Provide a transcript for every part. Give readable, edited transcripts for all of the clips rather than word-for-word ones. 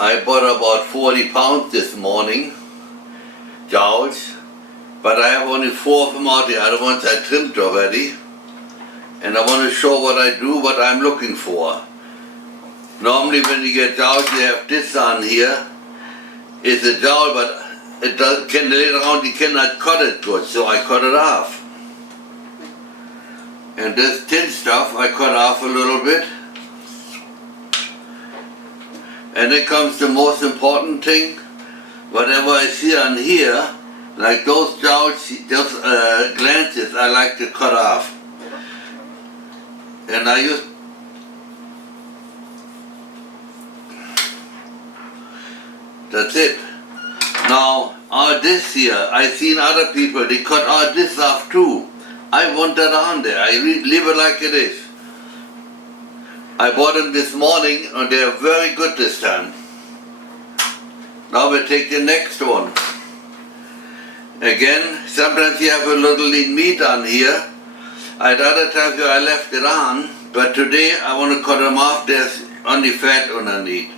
I bought about 40 pounds this morning, jowls, but I have only 4 of them out. The other ones I trimmed already. And I want to show what I do, what I'm looking for. Normally when you get jowls, you have this on here. It's a jowl, but it can later on you cannot cut it good, so I cut it off. And this thin stuff I cut off a little bit. And then comes the most important thing. Whatever I see on here, like those jowls, those glances, I like to cut off. And I use that's it. Now all this here, I've seen other people, they cut all this off too. I want that on there. I leave it like it is. I bought them this morning and they are very good this time. Now we take the next one. Again, sometimes you have a little lean meat on here. At other times I left it on, but today I want to cut them off. There's only fat underneath.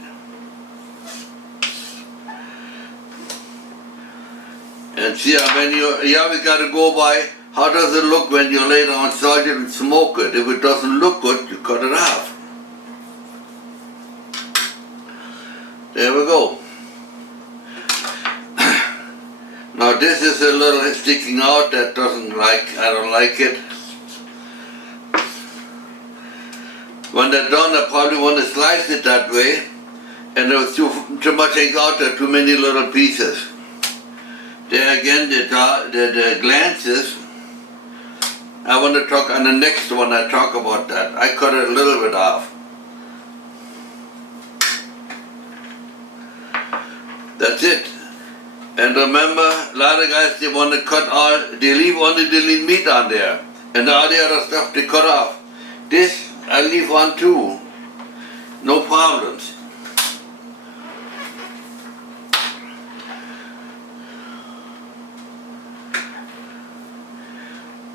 And see, when you always got to go by how does it look when you later on salt it and smoke it. If it doesn't look good, you cut it off. There we go. Now this is a little sticking out that I don't like it. When they're done, I probably want to slice it that way, and there was too much ink out there, too many little pieces. There again, the glances, I want to talk on the next one, I talk about that. I cut it a little bit off. That's it. And remember, a lot of guys, they want to cut all, they leave only the lean meat on there, and all the other stuff they cut off. This, I leave on too. No problems.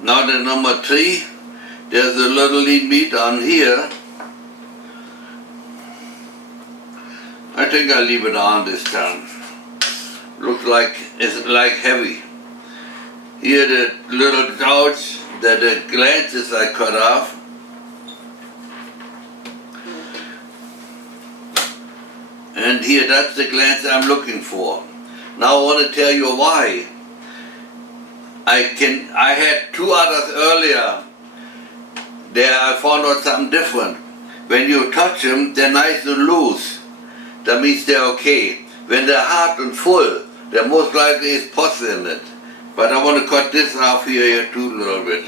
Now the number 3, there's a little lean meat on here. I think I'll leave it on this time. Looks like it's like heavy. Here the little jowls, the glances I cut off. And here, that's the glance I'm looking for. Now I want to tell you why. I had 2 others earlier. There I found out something different. When you touch them, they're nice and loose. That means they're okay. When they're hard and full, there most likely is pus in it. But I want to cut this off here too a little bit.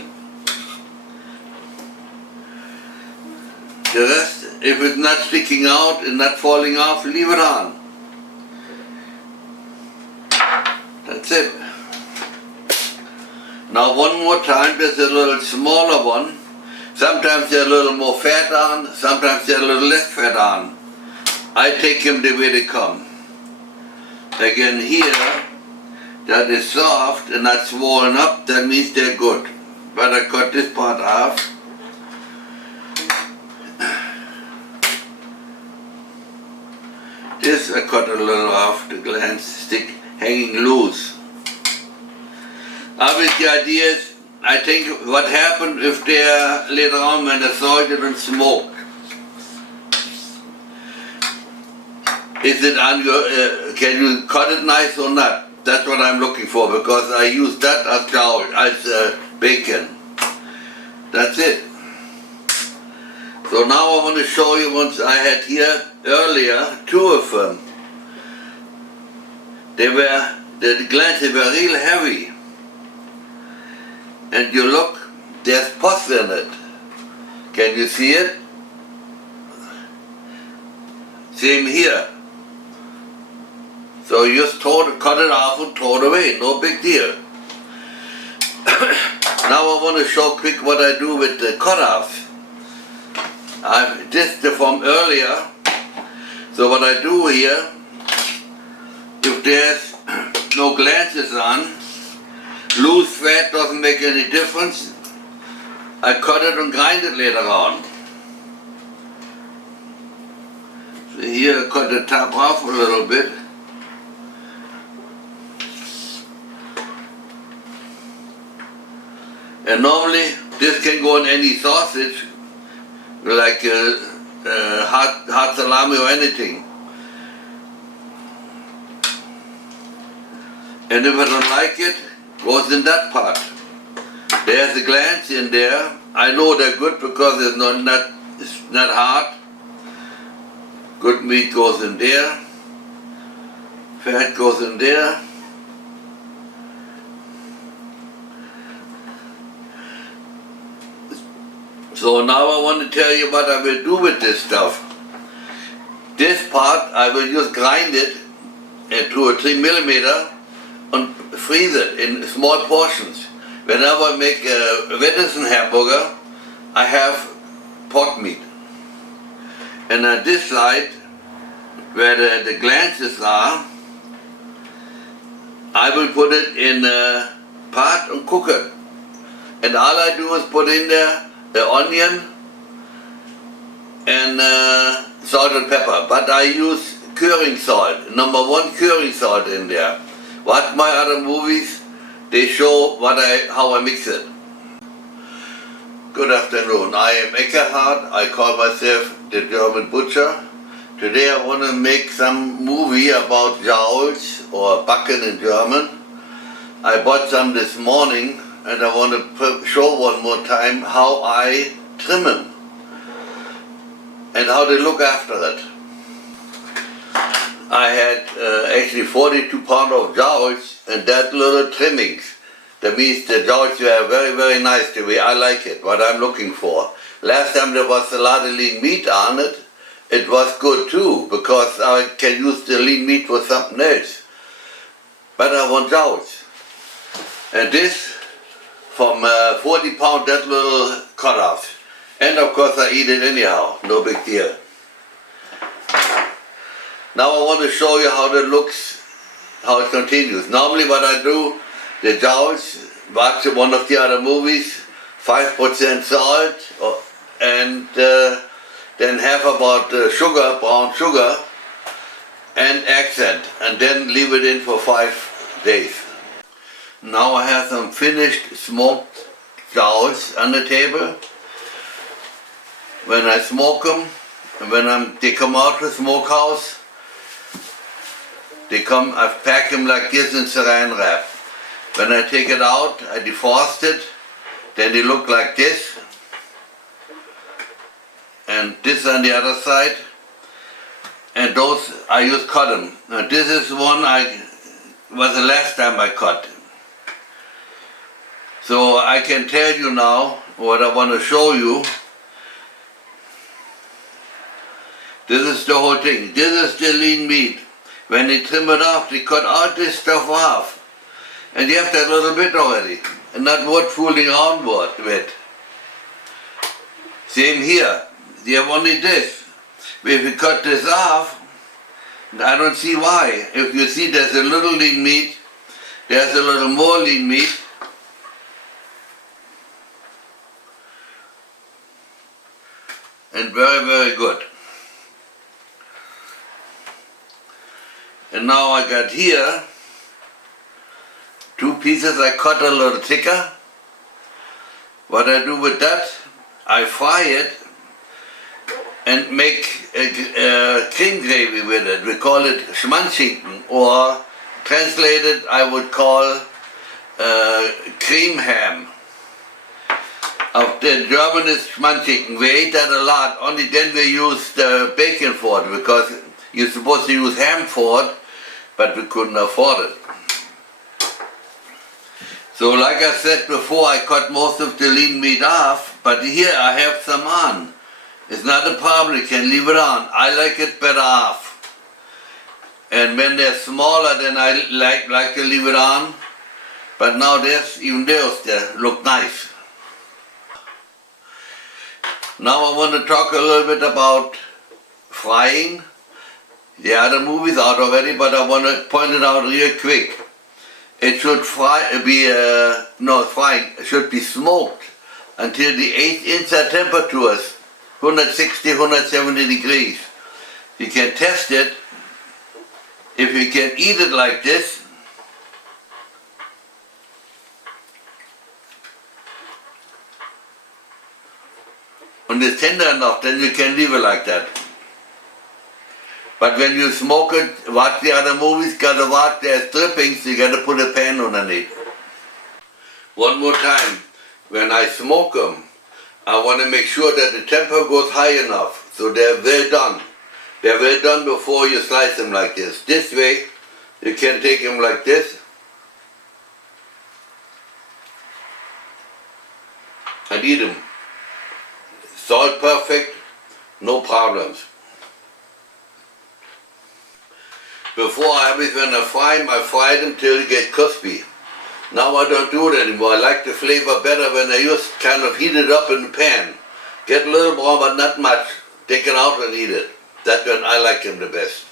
The rest, if it's not sticking out and not falling off, leave it on. That's it. Now one more time, there's a little smaller one. Sometimes they're a little more fat on, sometimes they're a little less fat on. I take them the way they come. Again here, that is soft and not swollen up, that means they're good. But I cut this part off. This I cut a little off, the glands stick hanging loose. Obviously the idea is, I think what happened if they are later on when they're salted and smoked. Is it on your, can you cut it nice or not? That's what I'm looking for, because I use that as jowl, as bacon. That's it. So now I want to show you ones I had here earlier, 2 of them. The glances were real heavy. And you look, there's pus in it. Can you see it? Same here. So you just cut it off and throw it away, no big deal. Now I want to show quick what I do with the cut-offs. This is from earlier. So what I do here, if there's no glances on, loose fat doesn't make any difference. I cut it and grind it later on. So here I cut the top off a little bit. And normally this can go in any sausage, like hot salami or anything. And if I don't like it, goes in that part. There's the glands in there. I know they're good because it's not hard. Good meat goes in there. Fat goes in there. So now I want to tell you what I will do with this stuff. This part I will just grind it into a 3 millimeter and freeze it in small portions. Whenever I make a venison hamburger, I have pork meat. And on this side, where the glances are, I will put it in a pot and cook it. And all I do is put in there the onion and salt and pepper. But I use curing salt, #1 curing salt in there. Watch my other movies, they show how I mix it. Good afternoon, I am Eckhard. I call myself the German butcher. Today I want to make some movie about jowls, or backen in German. I bought some this morning and I want to show one more time how I trim them and how they look after it. I had actually 42 pounds of jowls and that little trimmings. That means the jowls were very, very nice to me. I like it, what I'm looking for. Last time there was a lot of lean meat on it. It was good too, because I can use the lean meat for something else. But I want jowls. And this, from 40 pounds, that little cut-off. And of course I eat it anyhow, no big deal. Now I want to show you how it looks, how it continues. Normally what I do, the jowls, watch one of the other movies, 5% salt, and then have about sugar, brown sugar, and accent, and then leave it in for 5 days. Now I have some finished smoked jowls on the table. When I smoke them, and when they come out of the smokehouse, I pack them like this in saran wrap. When I take it out, I defrost it, then they look like this, and this on the other side, and those I just cut them. Now this is one was the last time I cut. So I can tell you now what I want to show you. This is the whole thing. This is the lean meat. When they trim it off, they cut all this stuff off. And you have that little bit already, and not worth fooling around with. Same here, you have only this. If you cut this off, I don't see why. If you see there's a little lean meat, there's a little more lean meat. And very, very good. And now I got here 2 pieces I cut a little thicker. What I do with that, I fry it and make a cream gravy with it. We call it Schmanschinken, or translated I would call cream ham. Of the German is Schmanschinken. We ate that a lot, only then we used bacon for it, because you're supposed to use ham for it, but we couldn't afford it. So like I said before, I cut most of the lean meat off, but here I have some on. It's not a problem, you can leave it on. I like it better off. And when they're smaller, then I like to leave it on. But now even those there look nice. Now I want to talk a little bit about frying. The other movie's out already, but I want to point it out real quick. It should it should be smoked until the 8-inch temperatures, 160, 170 degrees. You can test it. If you can eat it like this, and it's tender enough, then you can leave it like that. But when you smoke it, watch the other movies, gotta watch, there's drippings, you gotta put a pan underneath. One more time, when I smoke them, I want to make sure that the temper goes high enough, so they're well done. They're well done before you slice them like this. This way, you can take them like this, and eat them. Salt perfect, no problems. Before when I fry them till they get crispy. Now I don't do it anymore. I like the flavor better when I just kind of heat it up in the pan. Get a little brown, but not much. Take it out and eat it. That's when I like them the best.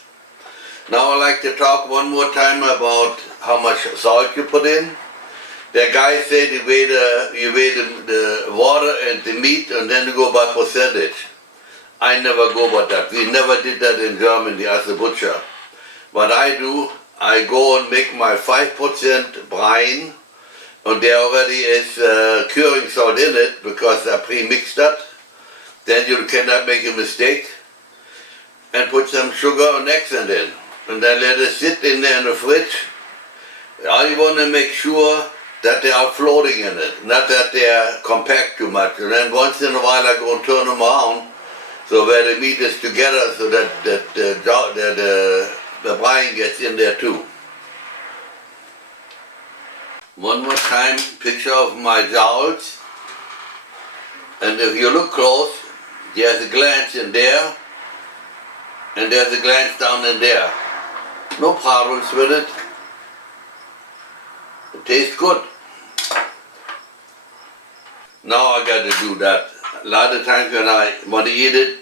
Now I like to talk one more time about how much salt you put in. The guys say you weigh the water and the meat and then you go by percentage. I never go by that. We never did that in Germany as a butcher. What I do, I go and make my 5% brine, and there already is curing salt in it because I pre-mixed that. Then you cannot make a mistake. And put some sugar and accent in. And then let it sit in there in the fridge. I want to make sure that they are floating in it, not that they are compact too much. And then once in a while I go and turn them around, so where the meat is together, so that the brine gets in there too. One more time, picture of my jowls. And if you look close, there's a glands in there, and there's a glands down in there. No problems with it. It tastes good. Now I got to do that. A lot of times when I want to eat it,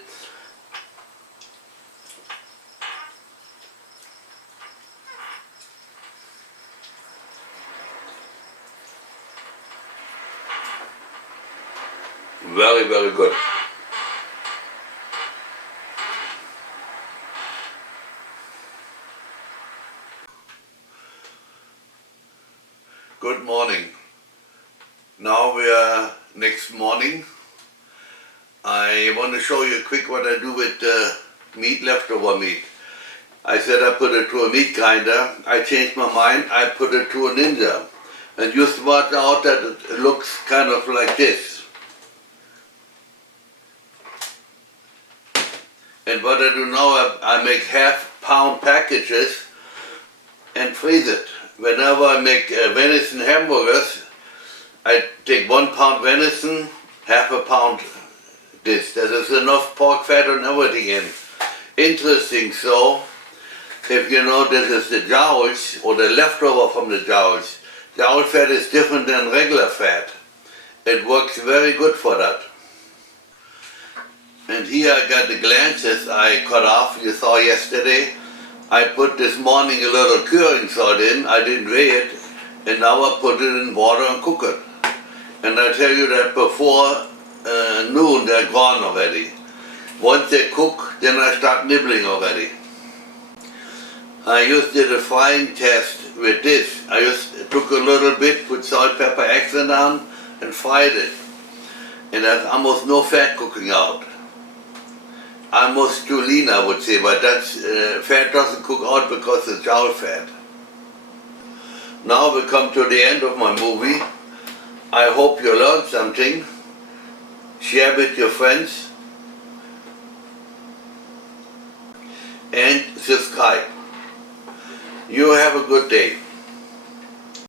very, very good. Good morning. Now we are next morning. I want to show you quick what I do with meat, leftover meat. I said I put it to a meat grinder. I changed my mind. I put it to a Ninja. And just watch out that it looks kind of like this. And what I do now, I make half-pound packages and freeze it. Whenever I make venison hamburgers, I take 1 pound venison, half a pound this. There's enough pork fat and everything in. Interesting, so if you know this is the jowls or the leftover from the jowls, jowl fat is different than regular fat. It works very good for that. And here I got the glances I cut off, you saw yesterday. I put this morning a little curing salt in, I didn't weigh it, and now I put it in water and cook it. And I tell you that before noon they're gone already. Once they cook, then I start nibbling already. I just did a frying test with this. I just took a little bit, put salt, pepper, accent on, and fried it. And there's almost no fat cooking out. Almost too lean, I would say, but that's fat doesn't cook out because it's jowl fat. Now we come to the end of my movie. I hope you learned something. Share with your friends. And subscribe. You have a good day.